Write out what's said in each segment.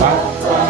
Bapa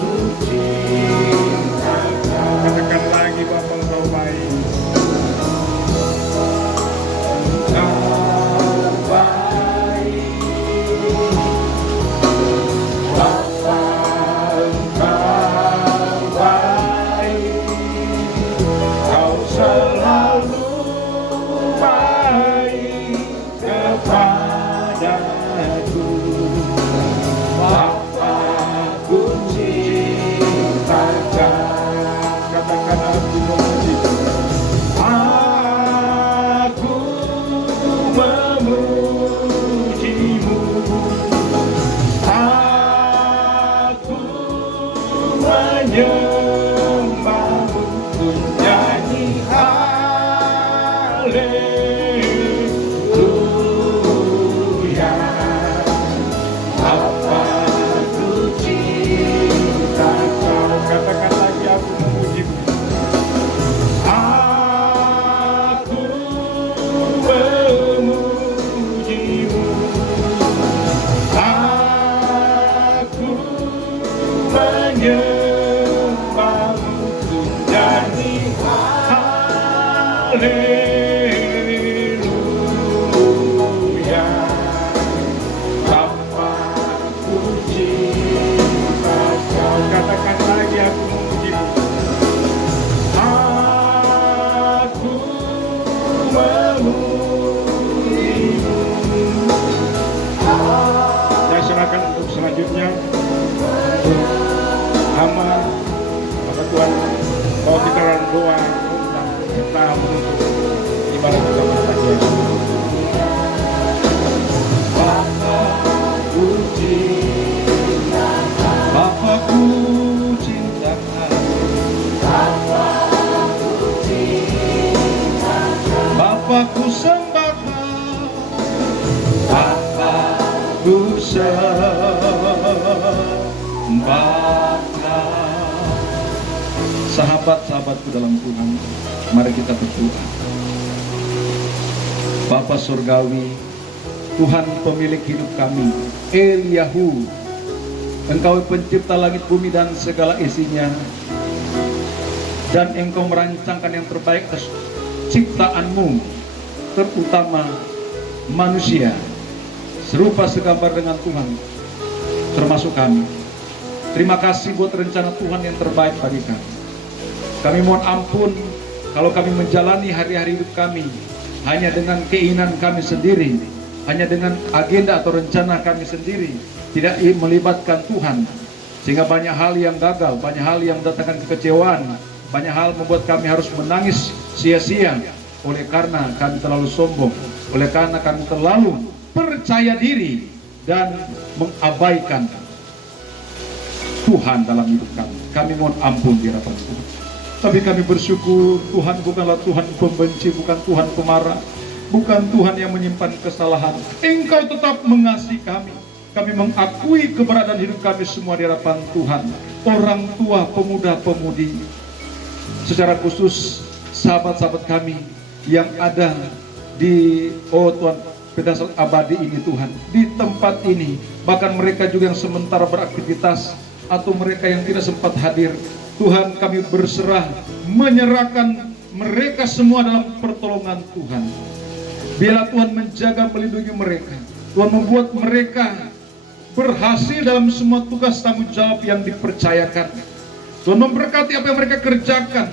ku cinta Kau. Katakan lagi, Bapa Engkau baik. Engkau baik. Bapa Engkau baik. Kau selalu baik kepadaku. Bapa ku cinta Kau. Katakan aku memuji. Aku memujimu. Aku menyembahmu. Ku nyanyi haleluya. Aku cinta Kau. Katakan lagi, aku memujimu. Aku memujimu. Aku menyembahmu. Ku nyanyi haleluya. Bapa ku cinta Kau. Katakan lagi, aku memujimu. Aku memujimu. Saya serahkan untuk selanjutnya hamba Bapak Tuhan. Kalau kita doa dan kita menutup ibadah kita saja. Bapakku cinta Kau. Bapakku cinta Kau. Bapakku cinta Kau. Bapakku sembah Kau. Bapakku sembah Kau. Sahabat-sahabatku dalam Tuhan, mari kita berdoa. Bapa Surgawi, Tuhan pemilik hidup kami, Eliyahu, Engkau pencipta langit bumi dan segala isinya, dan Engkau merancangkan yang terbaik atas ciptaanmu, terutama manusia, serupa segambar dengan Tuhan, termasuk kami. Terima kasih buat rencana Tuhan yang terbaik bagi kami. Kami mohon ampun kalau kami menjalani hari-hari hidup kami hanya dengan keinginan kami sendiri, hanya dengan agenda atau rencana kami sendiri, tidak melibatkan Tuhan, sehingga banyak hal yang gagal, banyak hal yang mendatangkan kekecewaan, banyak hal membuat kami harus menangis sia-sia oleh karena kami terlalu sombong, oleh karena kami terlalu percaya diri dan mengabaikan Tuhan dalam hidup kami. Kami mohon ampun di hadapan Tuhan. Tapi kami bersyukur Tuhan bukanlah Tuhan pembenci, bukan Tuhan pemarah, bukan Tuhan yang menyimpan kesalahan. Engkau tetap mengasihi kami. Kami mengakui keberadaan hidup kami semua di hadapan Tuhan. Orang tua, pemuda-pemudi, secara khusus sahabat-sahabat kami yang ada di Tuhan pedesaan abadi ini Tuhan, di tempat ini, bahkan mereka juga yang sementara beraktivitas atau mereka yang tidak sempat hadir. Tuhan, kami berserah menyerahkan mereka semua dalam pertolongan Tuhan. Biarlah Tuhan menjaga melindungi mereka. Tuhan membuat mereka berhasil dalam semua tugas tanggung jawab yang dipercayakan. Tuhan memberkati apa yang mereka kerjakan.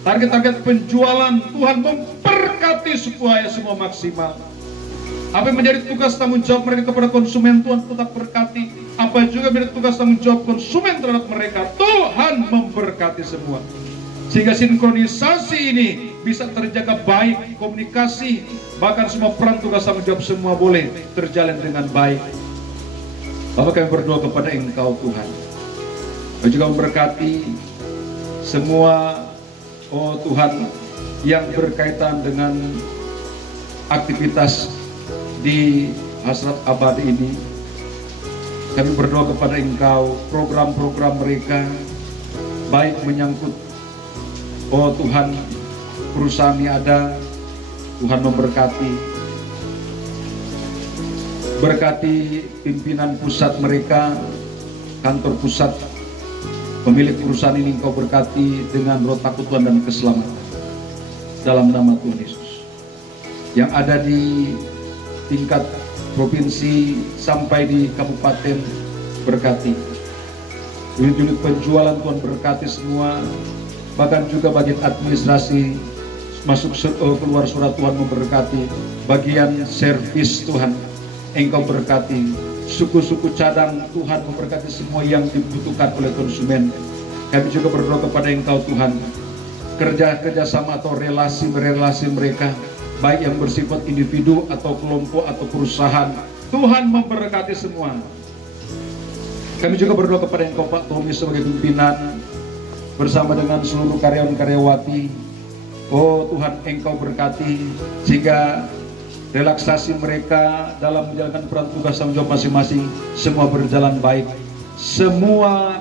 Target-target penjualan Tuhan memberkati supaya semua maksimal. Apa yang menjadi tugas tanggung jawab mereka kepada konsumen, Tuhan tetap berkati. Apa juga menjadi tugas tanggung jawab konsumen terhadap mereka, Tuhan memberkati semua. Sehingga sinkronisasi ini bisa terjaga baik, komunikasi, bahkan semua peran tugas tanggung jawab semua boleh terjalin dengan baik. Bapak, kami berdoa kepada Engkau Tuhan, Kau juga memberkati semua Tuhan yang berkaitan dengan aktivitas di Hasrat Abadi ini. Kami berdoa kepada Engkau, program-program mereka, baik menyangkut Tuhan perusahaan yang ada, Tuhan memberkati. Berkati pimpinan pusat mereka, kantor pusat pemilik perusahaan ini Engkau berkati dengan roh takut Tuhan dan keselamatan dalam nama Tuhan Yesus. Yang ada di tingkat provinsi sampai di kabupaten berkati. Unit-unit penjualan Tuhan berkati semua, bahkan juga bagian administrasi masuk keluar surat Tuhan memberkati, bagian servis Tuhan Engkau berkati, suku-suku cadang Tuhan memberkati semua yang dibutuhkan oleh konsumen. Kami juga berdoa kepada Engkau Tuhan, kerja sama atau relasi mereka, baik yang bersifat individu atau kelompok atau perusahaan, Tuhan memberkati semua. Kami juga berdoa kepada Engkau Pak Tommy sebagai pimpinan bersama dengan seluruh karyawan-karyawati. Oh Tuhan, Engkau berkati sehingga relaksasi mereka dalam menjalankan peran tugas tanggung jawab masing-masing semua berjalan baik, semua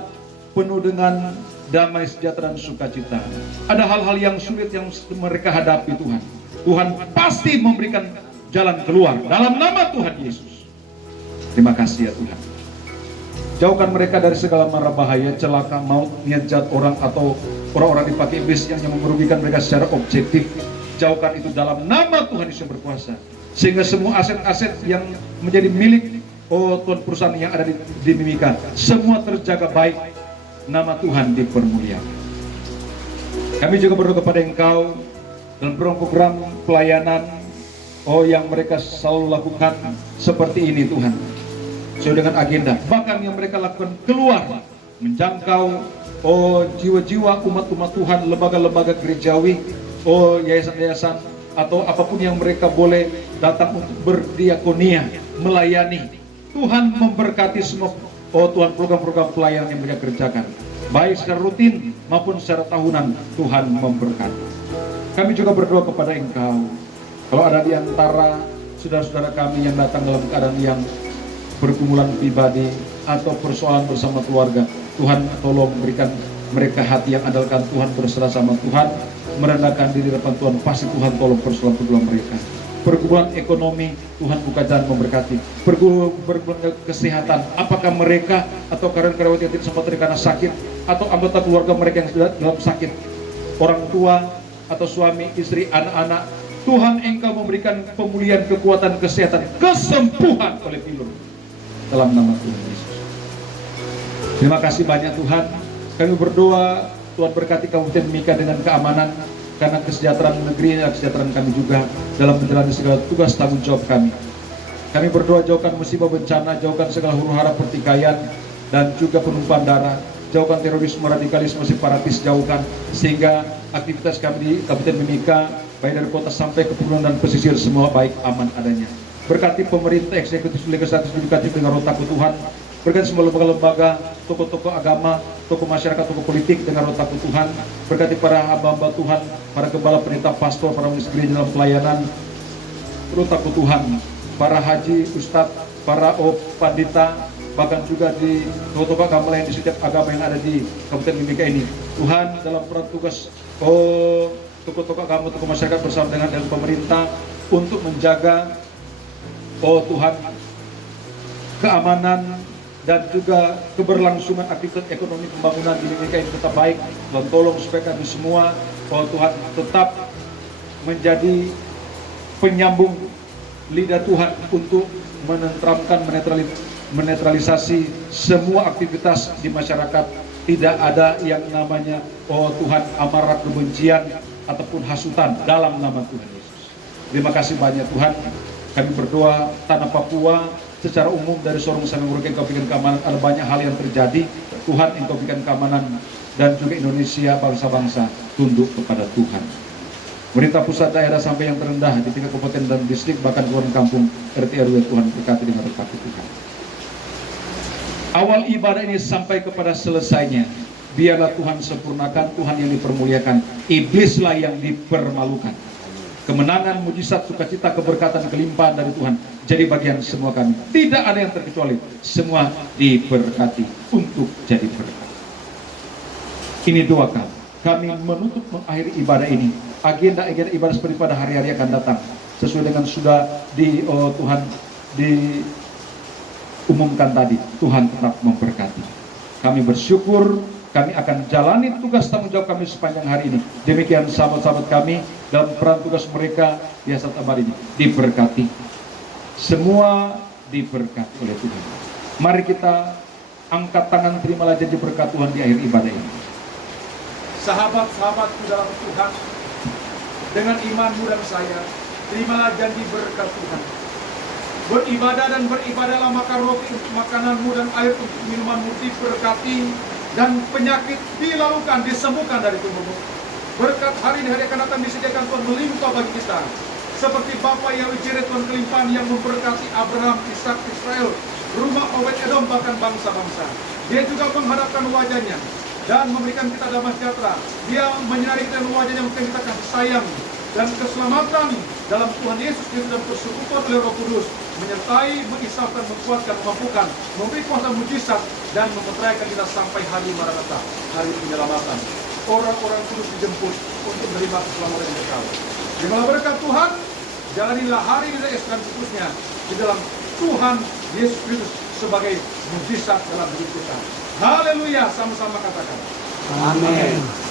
penuh dengan damai, sejahtera dan sukacita. Ada hal-hal yang sulit yang mereka hadapi Tuhan, Tuhan pasti memberikan jalan keluar dalam nama Tuhan Yesus. Terima kasih ya Tuhan. Jauhkan mereka dari segala mara bahaya, celaka, maut, niat jahat orang atau orang-orang dipakai iblis yang merugikan mereka secara objektif. Jauhkan itu dalam nama Tuhan Yesus yang berkuasa. Sehingga semua aset-aset yang menjadi milik Tuhan perusahaan yang ada di Mimika, semua terjaga baik, nama Tuhan dipermuliakan. Kami juga berdoa kepada Engkau dalam program pelayanan yang mereka selalu lakukan seperti ini Tuhan, sesuai dengan agenda, bahkan yang mereka lakukan keluar menjangkau jiwa-jiwa umat-umat Tuhan, lembaga-lembaga gerejawi, yayasan-yayasan atau apapun yang mereka boleh datang untuk berdiakonia, melayani. Tuhan memberkati semua Tuhan program-program pelayanan yang mereka kerjakan, baik secara rutin maupun secara tahunan. Tuhan memberkati. Kami juga berdoa kepada Engkau, kalau ada di antara saudara-saudara kami yang datang dalam keadaan yang pergumulan pribadi atau persoalan bersama keluarga, Tuhan tolong berikan mereka hati yang andalkan Tuhan, berserah sama Tuhan, merendahkan diri depan Tuhan. Pasti Tuhan tolong persoalan mereka. Pergumulan ekonomi, Tuhan buka jalan memberkati. Pergumulan kesehatan, apakah mereka atau karyawan-karyawan yang tidak sempat karena sakit, atau anggota keluarga mereka yang sudah dalam sakit, orang tua atau suami, istri, anak-anak, Tuhan Engkau memberikan pemulihan, kekuatan, kesehatan, kesembuhan oleh Firman dalam nama Tuhan Yesus. Terima kasih banyak Tuhan. Kami berdoa Tuhan berkati Kabupaten Mimika dengan keamanan, karena kesejahteraan negeri dan kesejahteraan kami juga dalam menjalani segala tugas tanggung jawab kami. Kami berdoa jauhkan musibah bencana, jauhkan segala huru-hara pertikaian dan juga penumpahan darah, jauhkan terorisme, radikalisme, separatis, jauhkan sehingga aktivitas kami di Kabupaten Mimika baik dari kota sampai ke pegunungan dan pesisir semua baik, aman adanya. Berkati pemerintah, eksekutif, legislatif, yudikatif dengan roh takut Tuhan. Berkati semua lembaga-lembaga, tokoh-tokoh agama, tokoh masyarakat, tokoh politik dengan roh takut Tuhan. Berkati para hamba-hamba Tuhan, para gembala, pendeta, pastor, para minister gereja dalam pelayanan, roh takut Tuhan. Para haji, ustadz, para pandita, bahkan juga di tokoh-tokoh agama lain di setiap agama yang ada di Kabupaten Mimika ini. Tuhan dalam peran tugas tokoh-tokoh agama, tokoh masyarakat bersama dengan pemerintah untuk menjaga Tuhan keamanan dan juga keberlangsungan aktivitas ekonomi pembangunan di Mimika ini tetap baik. Tuhan tolong supaya kami semua Tuhan tetap menjadi penyambung lidah Tuhan untuk menenteramkan, menetralisasi semua aktivitas di masyarakat. Tidak ada yang namanya Tuhan amarah, kebencian ataupun hasutan dalam nama Tuhan Yesus. Terima kasih banyak Tuhan. Kami berdoa tanah Papua secara umum dari Sorong sampai Merauke Engkau berikan keamanan. Ada banyak hal yang terjadi, Tuhan Engkau berikan keamanan, dan juga Indonesia bangsa-bangsa tunduk kepada Tuhan. Pemerintah pusat, daerah sampai yang terendah di tingkat kabupaten dan distrik, bahkan keluar kampung, RT RW, Tuhan berkati dengan berkati Tuhan. Awal ibadah ini sampai kepada selesainya, biarlah Tuhan sempurnakan, Tuhan yang dipermuliakan, iblislah yang dipermalukan. Kemenangan, mujizat, sukacita, keberkatan, kelimpahan dari Tuhan jadi bagian semua kami. Tidak ada yang terkecuali, semua diberkati untuk jadi berkat. Ini doa kami. Kami menutup mengakhiri ibadah ini. Agenda-agenda ibadah seperti pada hari-hari akan datang, sesuai dengan sudah Tuhan diumumkan tadi. Tuhan tetap memberkati. Kami bersyukur kami akan jalani tugas tanggung jawab kami sepanjang hari ini. Demikian sahabat-sahabat kami dalam peran tugas mereka di Yayasan Tamar ini. Diberkati. Semua diberkati oleh Tuhan. Mari kita angkat tangan, terimalah janji berkat Tuhan di akhir ibadah ini. Sahabat-sahabatku dalam Tuhan, dengan imanmu dan saya, terimalah janji berkat Tuhan. Beribadah dan beribadahlah, maka roti untuk makananmu dan air untuk minumanmu diberkati, dan penyakit dilalukan, disembuhkan dari tubuhmu. Berkat hari ini, hari akan datang disediakan Tuhan melimpah bagi kita. Seperti Bapa Yahweh Jireh, Tuhan kelimpahan yang memberkati Abraham, Ishak, Israel, rumah Obed Edom, bahkan bangsa-bangsa. Dia juga menghadapkan wajahnya dan memberikan kita damai sejahtera. Dia menyinari kita dengan wajahnya, memberikan kita kasih sayang dan keselamatan dalam Tuhan Yesus Kristus, dan persekutuan oleh Roh Kudus menyertai, mengisahkan, menguatkan, memampukan, memberi kuasa mujizat, dan memeteraikan kita sampai hari Maranatha, hari penyelamatan. Orang-orang kudus dijemput untuk menerima keselamatan yang kekal. Terimalah berkat Tuhan, jalanilah hari ini dan seterusnya di dalam Tuhan Yesus Kristus sebagai mujizat dalam hidup kita. Haleluya, sama-sama katakan. Amin.